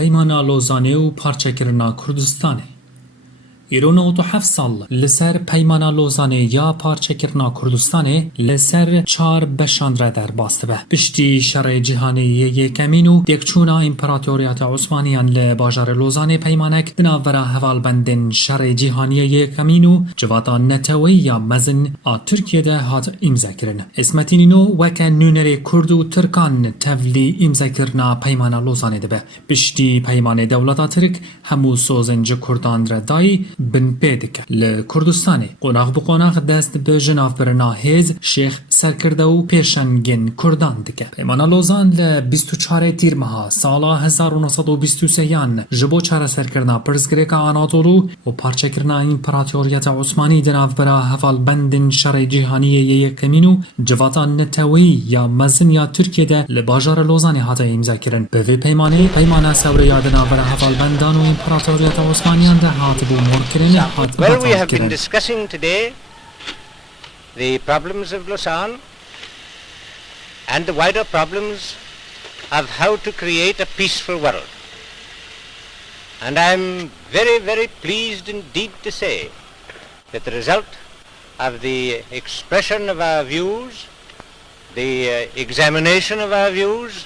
پیمانا لوزانه و پارچه‌کردنا کوردستانê. îro 97 sal li ser peymana Lozanê ya parçekirina Kurdistanê li ser çar beşan re derbas dibe. Piştî şerê cîhanê yê yêkemîn û têkçûna İmparatoriyeta Osmaniyan li bajarê Lozanê peymanek di navbera hevalbendên şerê cîhaniyê yêkemîn û civata netewî ya mezin a Tirkiyê de hat îmzekirin. İsmet İnönü weke nûnerê Kurd û Tirkan tevlî îmzekirina peymana Lozanê dibe. Piştî peymanê dewleta Tirk hemû sozên ji Kurdan re dayî bin pê dike. Li Kurdistanê qonax bi qonax dest bi jinavbirina hêz Şêx serkirde û pêşengên Kurdan dike. Peymana Lozan li 24 Tîrmeha sala 1923 ji bo çareserkirina pirsgirêka Anadolu û parçekirina İmparatoriyeta Osmanî di navbera hevalbendên şerê cîhaniyê yê yekemîn û civata netewî ya mezin ya Tirkiyê li bajarê Lozanê hate îmzekirin. Bi vê peymanê peymana sewreya di navbera hevalbendan û İmparatoriyeta Osmaniyan de hatibû morkirin. Well, we have been discussing today the problems of Lausanne and the wider problems of how to create a peaceful world. And I'm very, very pleased indeed to say that the result of the expression of our views, the examination of our views,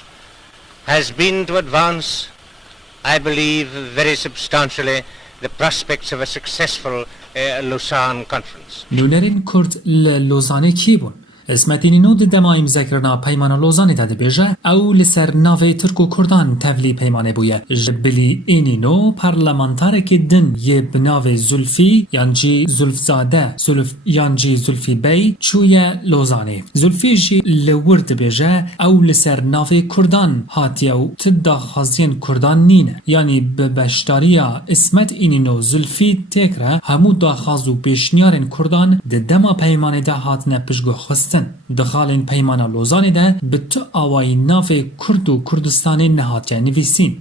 has been to advance, I believe, very substantially the prospects of a successful Lausanne conference. Nûnerên Kurd li Lozanê kî bûn? İsmet İnönü di dema îmzekirina peymana Lozanê de dibêje ew li ser navê Tirk û Kurdan tevlî peymanê bûye. Ji bilî Înîno parlamentarekî din yê bi navê Zulfî yan jî Zulfzade yan jî Zulfî Bey çûye Lozanê. Zulfî jî li wir dibêje ew li ser navê Kurdan hatiye û ti daxwaziyên Kurdan nîne. Yanî bi beşdariya İsmet İnönü Zulfî têkre hemû daxwaz û pêşniyarên Kurdan di dema peymanê de hatine piştgihxistin. Dixalên peymana Lozanê de bi tu awayî navê Kurd û Kurdistanê nehatiye nivîsîn.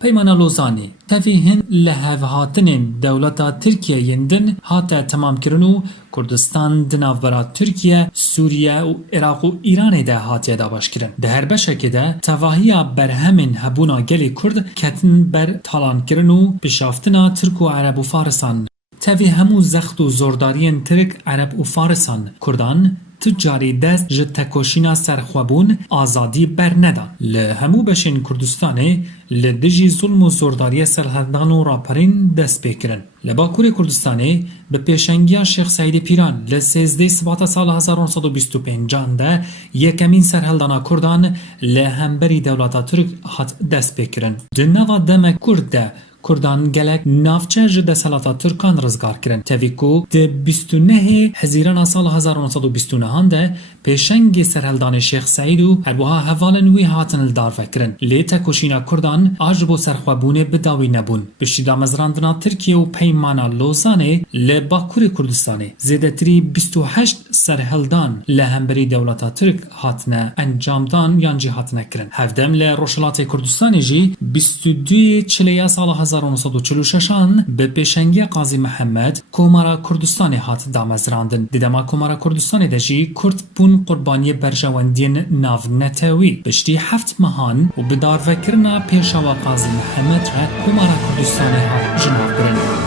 Peymana Lozanê tevî hin li hevhatinên dewleta Tirkiyeyên din hate temamkirin û Kurdistan di navbera Tirkiye, Sûriye û Iraq û Îranê de hatiye dabaşkirin. Di her beşekê de tevahiya berhemên hebûna gelê Kurd ketin ber talankirin û pişaftina Tirk û Ereb û Farisan. Tevî hemû zext û zordariyên Tirk, Ereb û Farisan Kurdan ti carî dest ji tekoşîna serxwebûn azadî bernedan. Li hemû beşên Kurdistanê li dijî zulm û zordariyê serhevdan û raperên dest pê kirin. Li Bakurê Kurdistanê bi pêşengiya Şêx Seîdê Pîran li 13 Sibata sala 1925 de yekemîn serheldana Kurdan li hemberî dewleta Tirk hat dest pê kirin. Di nava demek Kurd de Kurdan gelek navçe ji deselata Tirkan rizgar kirin. Tevî ku di 29 Hezîrana sala 1929 de pêşengê serheldanê Şêx Seîd û herwiha hevalên wî hatin li darvekirin. Lê tekoşîna Kurdan a ji bo serxwebûnê bi dawî nebûn. Piştî damezrandina Tirkiye û peymana Lozanê li Bakurê Kurdistanê zêdetirî 28 serheldan li hemberî dewleta Tirk hatine encamdan yan jî hatine kirin. Hevdem li Rojhilatê Kurdistanê jî 22 Çileya sala 1946 bi pêşengiya Qazî Mihemed Komara Kurdistanê hat damezrandin. Di dema Komara Kurdistanê de jî Kurd bûn qurbaniyê berjewendiyên navnetewî. Piştî heft mehan û bi darvekirina pêşawa Qazî Mihemed re Komara Kurdistanê hat ji nav birin.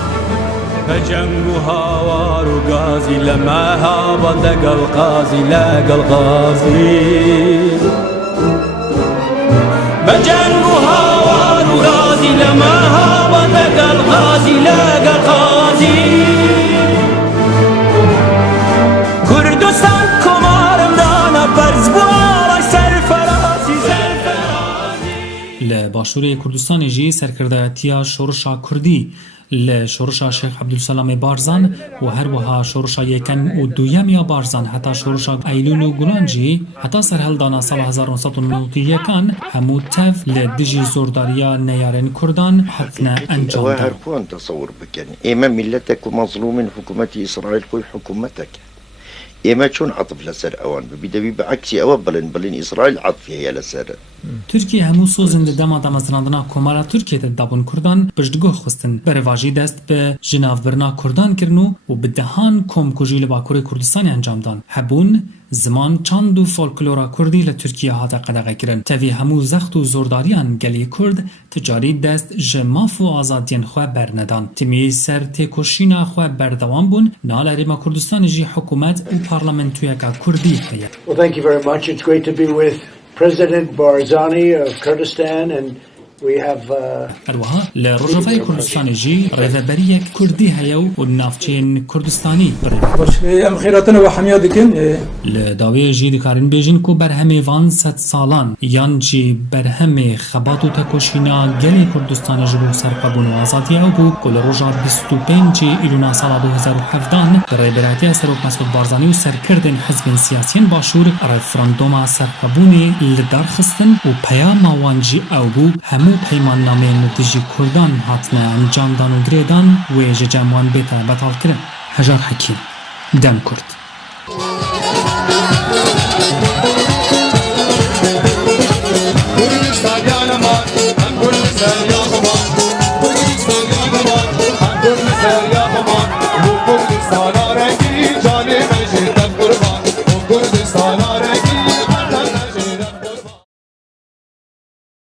بجنگ و هوار و گازی لماها بندگل قازی لگل قازی بجنگ و هوار و گازی لماها بندگل قازی لگل قازی کردستان کمارم دانا برز بوالای سرفرازی Li Başûrê Kurdistanê jî serkirdeyetiya şorişa Kurdî li şorişa Şêx Ebdulselamê Barzan û her wiha şorişa yêkem û duyemiya Barzan heta şorişa Eylûl û Gulan jî heta serheldana sala 1991 hemû tev li dijî zordariya neyarên Kurdan hatine encamdan. her puan tasavvur bikin. Ême milletek û mazlûmên hikûmetî İsraîl xwe hikûmetek. Ême çûn atıf li ser ewan bi devî bi eksî ew bilin İsraîl atfiye li ser. Türkiye hemû sozên di dema damezrandina Komara Tirkiyê de dabûn Kurdan piştgih xistin. Berevajî dest bi ji navbirina Kurdan kirin û bi dehan komkujî li Bakurê Kurdistanê encamdan. Hebûn زمان چاند و فولکلورا کردی لترکیه هاتا قدغه کرن تاوی همو زخت و زورداریان گلی کرد تجاری دست جماف و آزادین خواه برندان تیمی سر تکوشینا خواه بردوان بون نال ریما کردستان جی حکومت و پارلمنتویا که کردی هیا. Well, thank you very much. It's great to be with President Barzani of Kurdistan, and we have اروها لرجوفای کردستان جی ریوبریک کردی هیا و نافچین کردستانی بره. باش ام خیراتنا و حمیادکن لداوی جی دکارن بیجن کو برهمی وان 100 سالان یان جی برهمی خبات و تکوشینا گلی کردستان جبو سرقبون و آزادی او بو کل روژا 25 ایلونا سال 2017 در ریبراتی سروک مسعود بارزانی و سرکردن حزب سیاسین باشور رفراندوم سرقبونی لدار خستن و پیام وان جی او بو همو پیمان نامه نتیجی کردان هاتنه انجام دان و گریدان و جمعان بیتا بطال کرن. هجار حکیم دم کرد. Kurdistan yanıma, Kurdistan yanıma, Kurdistan yanıma, Kurdistan yanıma.